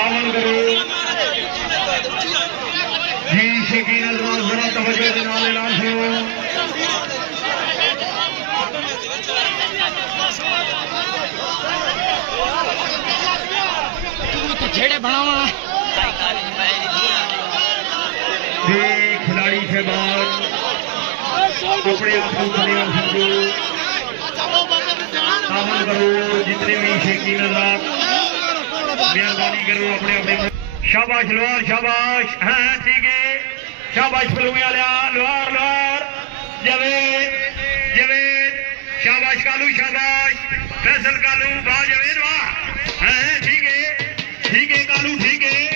आमन करो जी शकीन अजमान जरा तवज्जो के नाल ऐलान करो झेड़े बनावा जी खिलाड़ी से बाद अपने आप को कलियर समझो आमन करो जितने भी शकीन हज़रात मेहरबानी करो अपने अपने शाबाश लोहार शाबाश हाँ ठीक है शाबाश फलूया लोहार लोहार जवेद जवेद शाबाश कालू शाबाश फैसल कालू वाह जवेद वाह हाँ ठीक है कालू ठीक है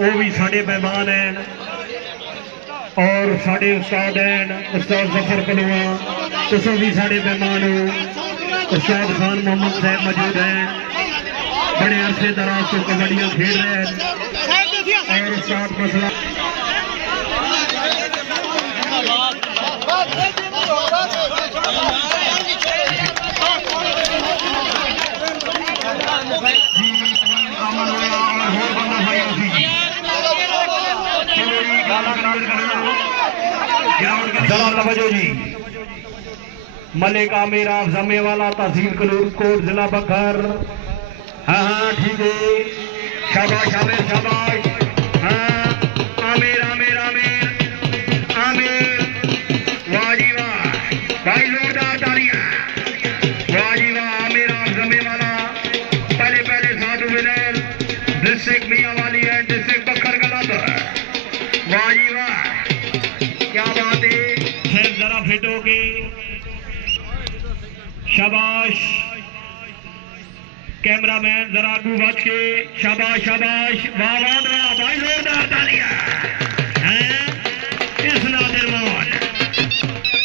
वो भी साढ़े मेहमान हैं और साढ़े उस्ताद हैं उस्ताद जफर कलवा तुम भी साढ़े मेहमान हो उस्ताद खान मोहम्मद साहब मौजूद हैं बड़े अरसे दराज से कबड्डियाँ खेल रहे हैं और उस्ताद मसला जी मलिक आमिर आप जमेवाला तहसील कलूर कोट जिला बखर हाँ हाँ ठीक है शाबाश आमिर शाबाश हाँ आमिर आमिर आमिर आमिर वाह जी वाह भाई जोरदार तालियां वाह जी वाह आमिर आप जमेवाला पहले साधु विनर डिस्ट्रिक्ट मियांवाली है डिस्ट्रिक्ट बखर कलब वाह जी वाह क्या बात है जरा फिट हो के शाबाश कैमरामैन जरा आगू बच के शाबाश शाबाश वाह वाह भाई जोरदार तालियां हैं इस नादिर मौन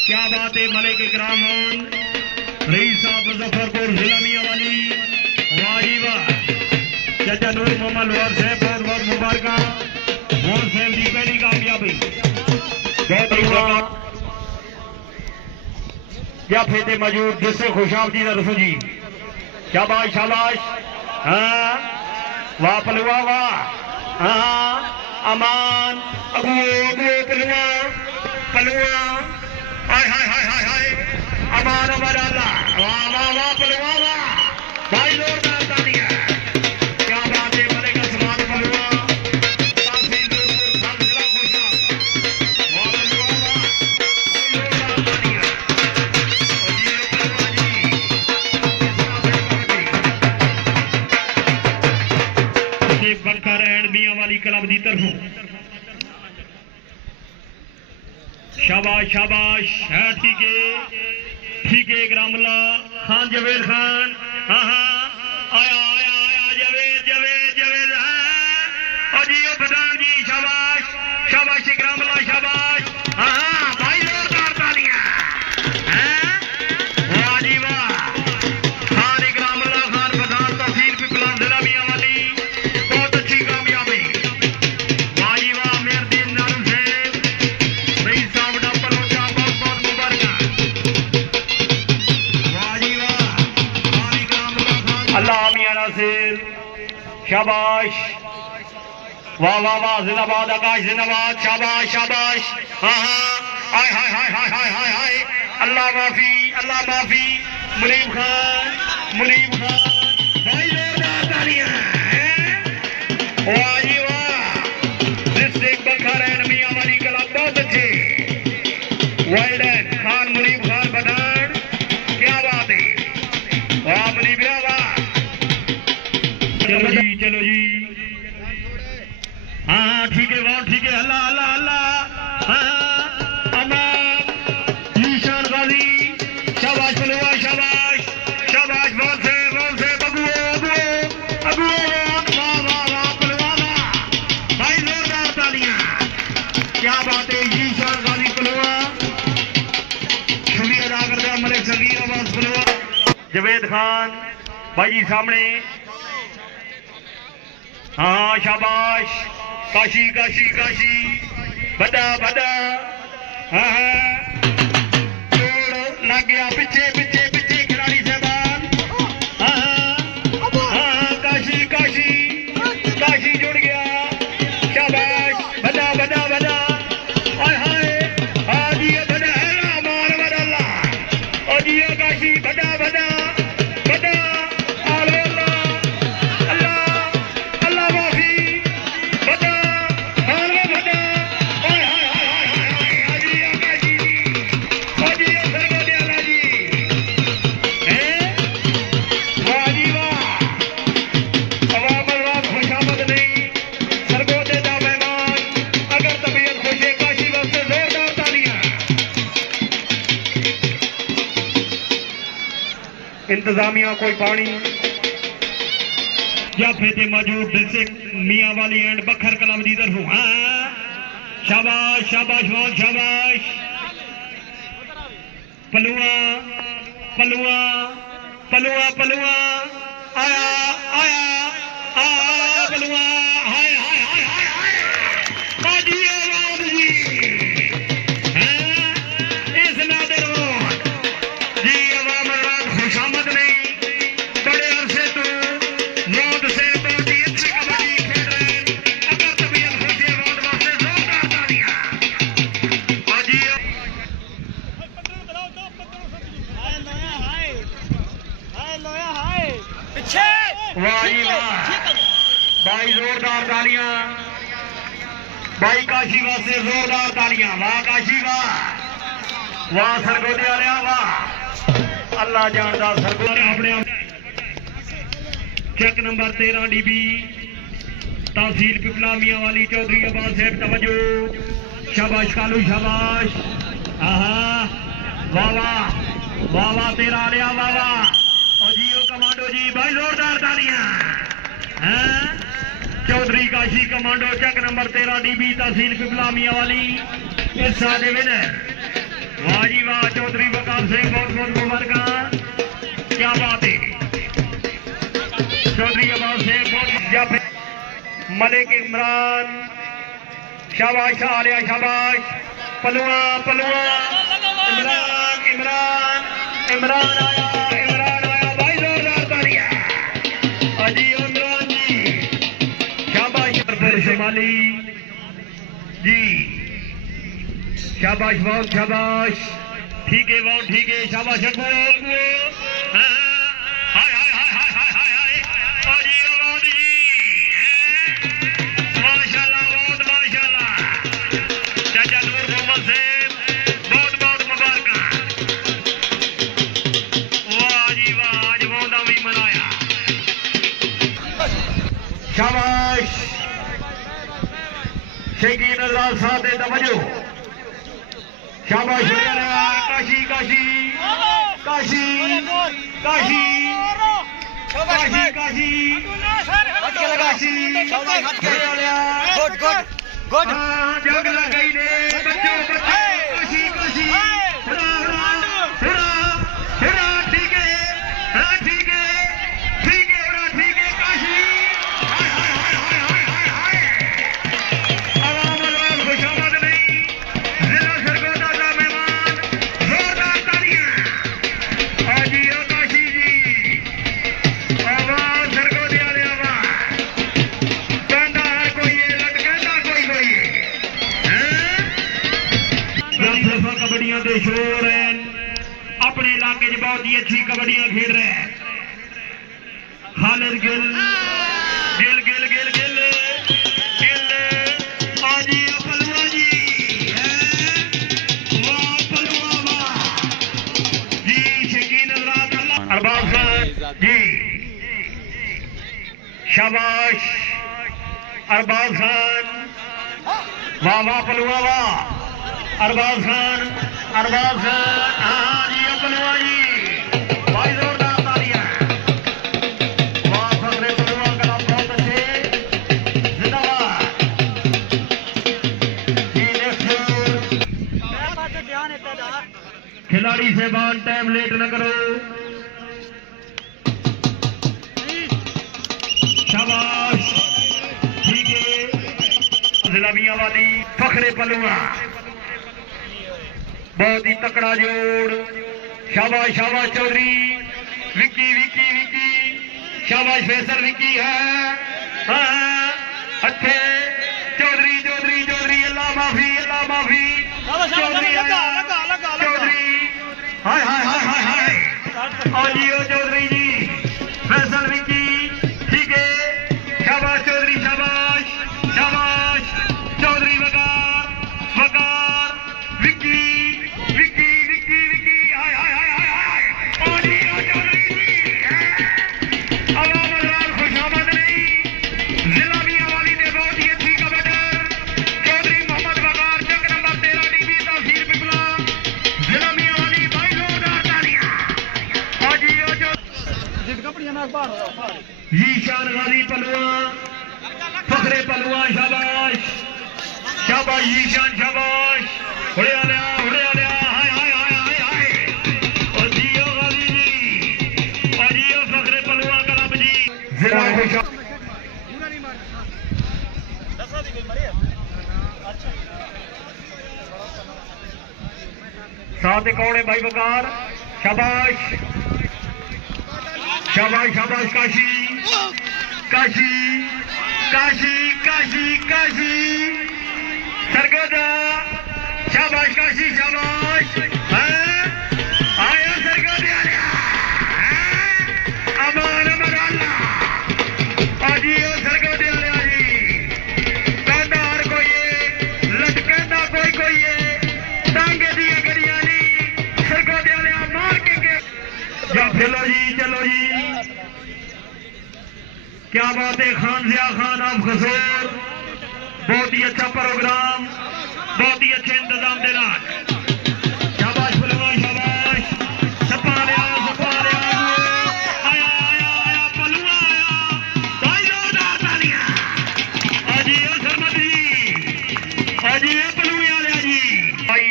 क्या बात है मलिक इकराम खान रईस साहब मुजफ्फरपुर जिला मियांवाली वाह जी वाह चाचा नूर मोहम्मद लोहार साहब बहुत बहुत मुबारक मोहन साहब की पहली कामयाबी बहुत हुआ क्या फेते मौजूद जिससे खुशामदीद रसू जी शाबाश शाबाश हाँ वाह पलुआ वाह हाँ अमान अबू पलुआ पलुआ हाय हाय हाय हाय हाय अमान अमर अल्लाह वाह वाह वाह पलुआ वाह भाई जोरदार तालियां क्या बात है मलिक असमान पलुआ तहसील जिला खुशा वाह पलुआ वाह जोरदार तालियां बखर एंड मियांवाली क्लब की तरफों शाबाश शाबाश है ठीक है ग्रामुल्ला खान जवेद खान हाँ हाँ आया आया आया जवेद जवेद जवेद है अजीब प्रधान जी शाबाश शाबाश ग्रामुल्ला शाबाश हाँ हाँ भाई जोरदार तालियां हैं वाह जी वाह खान ग्रामुल्ला खान प्रधान तहसील पिपला जिला मियांवाली शाबाश वाह वाह वाह जिंदाबाद आकाश जिंदाबाद शाबाश शाबाश हाँ हाँ हाय हाय हाय हाय हाय हाय हाय अल्लाह माफी मुनीब खान भाई जोरदार तालियां वाह जी वाह डिस्ट्रिक्ट बखर एंड मियांवाली क्लब बहुत अच्छे वेल डन खान मुनीब खान पठान क्या बात है वाह मुनीब वाह चलो जी हाँ ठीक है वाह ठीक है अल्लाह अल्लाह अल्लाह हाँ अमान ईशान गाजी शाबाश फलुआ शाबाश शाबाश बोल से अगुओ वाह वाह वाह जवेद खान भाई जी सामने। हाँ शाबाश काशी काशी काशी बड़ा बड़ा। हाँ जोड़ लग गया पीछे पीछे पीछे खिलाड़ी साहबान। हाँ काशी काशी काशी जुड़ गया। शाबाश बड़ा बड़ा बड़ा। हाय हाय आज ये बड़ा है मार बड़ा और ये काशी बड़ा बड़ा बड़ा। अल्लाह अल्लाह अल्लाह माफी बड़ा हाल में बड़ा। हाय हाय हाय हाय आज ये काशी आज ये सरगोदे वाला जी हैं। वाह जी वाह अवाम अल्लाह खुशामद नहीं सरगोदे दा मेहमान। अगर तबीयत खुश है काशी वास्ते जोरदार तालियां। इंतजामिया कोई पानी जाफे ते मौजूद डिस्ट्रिक्ट मियां वाली एंड बखर कलम दी तरफों। हाँ शाबाश शाबाश बहुत शाबाश। पलुआ पलुआ पलुआ पलुआ आया आया आया पलुआ। हाय हाय हाय हाय हाय आज ये रात जी हैं इस नादिर वोट जी अवाम रात खुशामद नहीं। बड़े अरसे तो वोट से बहुत ही अच्छी कबड्डी खेल रहे हैं। अगर तबीयत खुश है वोट वास्ते जोरदार तालियां। आज ये वाह जी वाह भाई जोरदार तालियां। भाई काशी वास्ते जोरदार तालियां। वाह काशी वाह वाह सरगोदे वाले वाह अल्लाह जानदा सरगोदे अपने चेक नंबर 13 डीबी तहसील पिपला मियां वाली चौधरी अब्बास साहब तवज्जो। शाबाश कालू शाबाश। आहा वाह वाह वाह वाह तेरा लिया वाह वाह और जियो कमांडो जी भाई जोरदार तालियां। हैं चौधरी काशी कमांडो चेक नंबर 13 डीबी तहसील पिपला मियां वाली इस साल दे विनर। वाह जी वाह चौधरी वकार सिंह बहुत बहुत मुबारक। क्या बात है चौधरी अब्बास सिंह बहुत जाफे मलिक इमरान शाबाश आलिया शाबाश। पलुआ पलुआ इमरान इमरान इमरान आया इमरान आया भाई जोरदार तालियां। अजी इमरान जी शाबाश शुमाली जी शाबाश बहुत शाबाश। ठीक है बहुत ठीक है शाबाश अगुओ अगुओ। हाय हाय हाय हाय हाय हाय और जी आवाज जी माशाल्लाह बहुत माशाल्लाह। चाचा नूर मोहम्मद साहब बहुत बहुत मुबारक। वाह जी वाह आज वोंदा भी मनाया। शाबाश शेखीन अल्लाह साहब दे तवज्जो। शाबाश Kashi Kashi Kashi Kashi Kashi Kashi good good good जग लगाई ने बच्चों बच्चों काशी काशी हुरा ठीक है हाँ ठीक है हुरा ठीक है काशी। हाय हाय हाय हाय हाय हाय अवाम अल्लाह खुशामद नहीं जिला सरगोदा का मेहमान जोरदार तालियां। आज ये काशी जी आवाज सरगोदे वाले आवाज कहता है कोई ये लटकता कोई कोई हैं कबड्डियां दे शोर हैं अपने इलाके च बहुत ही अच्छी कबड्डियां खेल रहे हैं। खालिद गिल गिल गिल गिल गिल गिल आज ये पलुआ जी वाह पलुआ वाह जी शकीन रात अल्लाह अरबाज खान जी शाबाश अरबाज खान वाह वाह पलुआ वाह अरबाज खान हाँ जी पलुआ जी भाई जोरदार तालियां। वाह फखरे पलुआ कला बहुत अच्छे जिंदाबाद जी। नेक्स्ट खिलाड़ी साहबान टाइम लेट न करो। जिला मियां वाली फखरे पलुआ बहुत ही तकड़ा जोड़ शाबाश शाबाश चौधरी विक्की विक्की विक्की शाबाश फैसल विक्की है हाँ, अच्छे चौधरी चौधरी चौधरी अल्लाह माफी चौधरी चौधरी हाय हाय हाय हाय हाय आजियो चौधरी जी फैसल विक्की ठीक है शाबाश चौधरी शाबाश शाबाश चौधरी वकार वकार विक्की विक्की विक्की विक्की हाय हाय हाय हाय हाय आजियो चौधरी जी अवाम अजरार खुशामद नहीं जिला मियां वाली ने बहुत ही अच्छी कबड्डर चौधरी मोहम्मद वकार चक नंबर 13 डीबी तहसील पिपला जिला मियां वाली भाई जोरदार तालियां आजियो ईशान गाजी पलुआ फखरे पलुआ शाबाश शाबाश ईशान शाबाश उड़े आ लिया हाय हाय हाय हाय हाय और जियो गाजी जी और जियो फखरे पलुआ कलब जी जिला खुशा साथ कौन है भाई बकार शाबाश शाबाश शाबाश काशी काशी काशी काशी काशी सरगोदा शाबाश काशी शाबाश आया सरगोदा अमान अमर अल्लाह आजियो सरगोदा जी कहना हर कोई लटकना कोई टांगे दिया गड़िया नहीं सरगोदा मार के या चलो जी क्या बात है खान जिया खान आप खसूर बहुत ही अच्छा प्रोग्राम बहुत ही अच्छे इंतजाम दे रहा शाबाश पलवा शाबाश सपा लिया आया पलवा आया भाई जोरदार तालियां आजियो सरमत जी आजियो पलुआ लिया जी भाई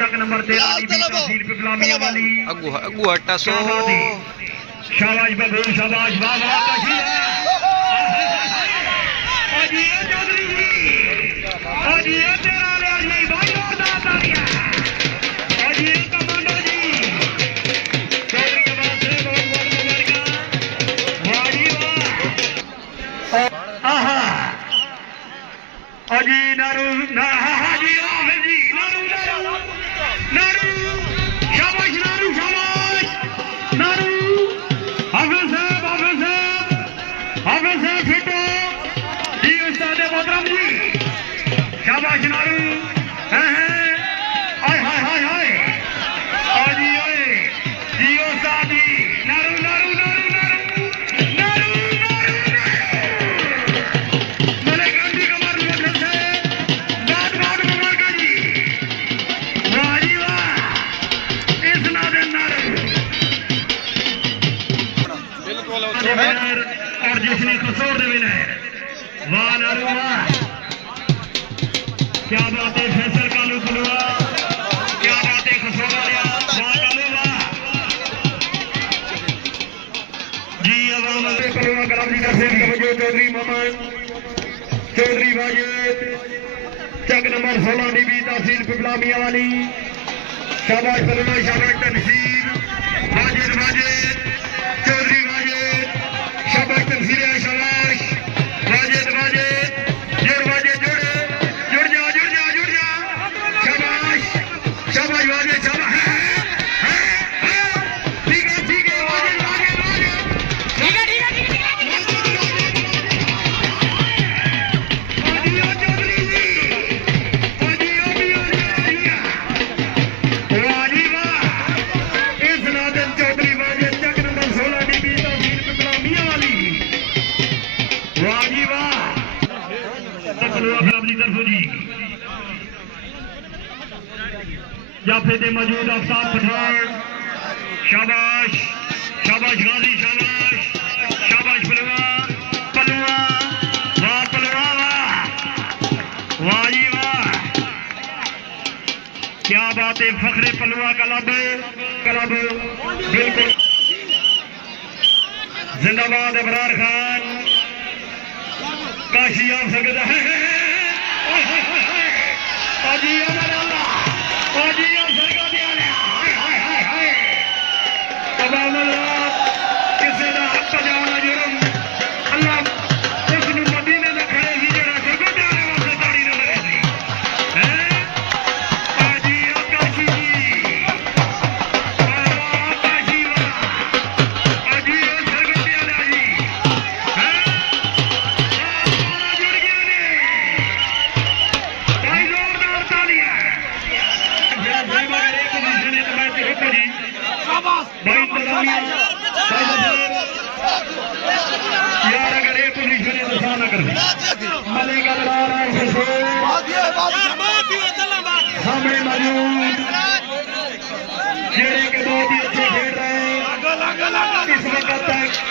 चक नंबर 13 तहसील पिपला मियां वाली अगू हटा सो शाबाश बबूल शाबाश वाह वाह काशी आजियो चौधरी जी आजियो तेरा ले जी भाई जोरदार तालियां आजियो कमांडो जी चौधरी के बाद से बहुत मुबारक वाह जी वाह आहा अजी नारू ना हाजी हाफिज जी नारू शाबाश नारू हाफिज साहब फिटो जी उस्ताद मोहतरम जी शाबाश नारू हाय हाय हाय हाय आजी ओए जी उस्ताद जी नारू मेरे गांधी कमर में से बात मुबारक जी वाह जी वाह इस नादे नारू और जिसने कसूर दे विनर वाह नारू वाह क्या बात है फैसल कालू पलुआ क्या बात है कसूर वालिया वाह कालू वाह जी अवाम पलुआ कलाम जी का सेठ कमजोर चौधरी मोहम्मद चौधरी वाजिद चक नंबर 16 डीबी तहसील पिपला मियां वाली शाबाश पलुआ शाबाश तनसीर वाजिद चौधरी वाजिद शाबाश तनसीर शाबाश वाजिद जुड़ जा शाबाश वाजिद शाबाश ठीक है वाजिद आजियो चौधरी जी आजियो भी वाह जी वाह इस नादन चौधरी वाजिद चक नंबर 16 डीबी तहसील पिपला मियां वाली वाह जी वाह अपनी तरफ जी जाफे दे मौजूद अफसाब पठान शाबाश गाजी शाबाश पलुआ वाह जी वाह क्या बात है फखरे पलुआ कलब बिल्कुल जिंदाबाद इमरान खान काशी आप सकता है ਪਾਜੀ ਅਮਰੱਲਾ ਪਾਜੀ ਸਰਗਾ ਦੇ ਆਲਿਆ ਹਾਏ ਹਾਏ ਹਾਏ ਤਬਾਹ ਕਿਸੇ ਦਾ ਹੱਕ ਜਾਣਾ ਜੁਰਮ ਅੱਲਾ ਉਸ ਨੂੰ ਮਦੀਨੇ ਦੇ ਖੜੇ ਸੀ ਜਿਹੜਾ ਸਰਗਾ ਦੇ ਆਲੇ ਵਾਸਤੇ ਤਾੜੀ ਨਾ ਮਰੇ ਸੀ ਹੈ ਪਾਜੀ ਆਕਾਸ਼ੀ ਜੀ ਆਕਾਸ਼ੀ ਵਾ ਪਾਜੀ ਸਰਗਾ ਦੇ ਆਲਿਆ ਜੀ ਹੈ ਜੁੜ ਗਿਆ ਨੇ ਭਾਈ ਜ਼ੋਰਦਾਰ ਤਾਲੀਆਂ ਜਿਹੜਾ ਸਾਹਿਬਾ ਕਰੇ ਪੋਜੀਸ਼ਨ ਹੈ ਤਾਂ ਮੈਂ ਤੇ ਹੁਕਮ ਜੀ भाई तलामिया यार अगर ये पोजीशन है तो साना कर मलेगा लगा रहा सामने मौजूद जेड़े के बहुत ही अच्छे खेल रहे हैं इस वक्त तक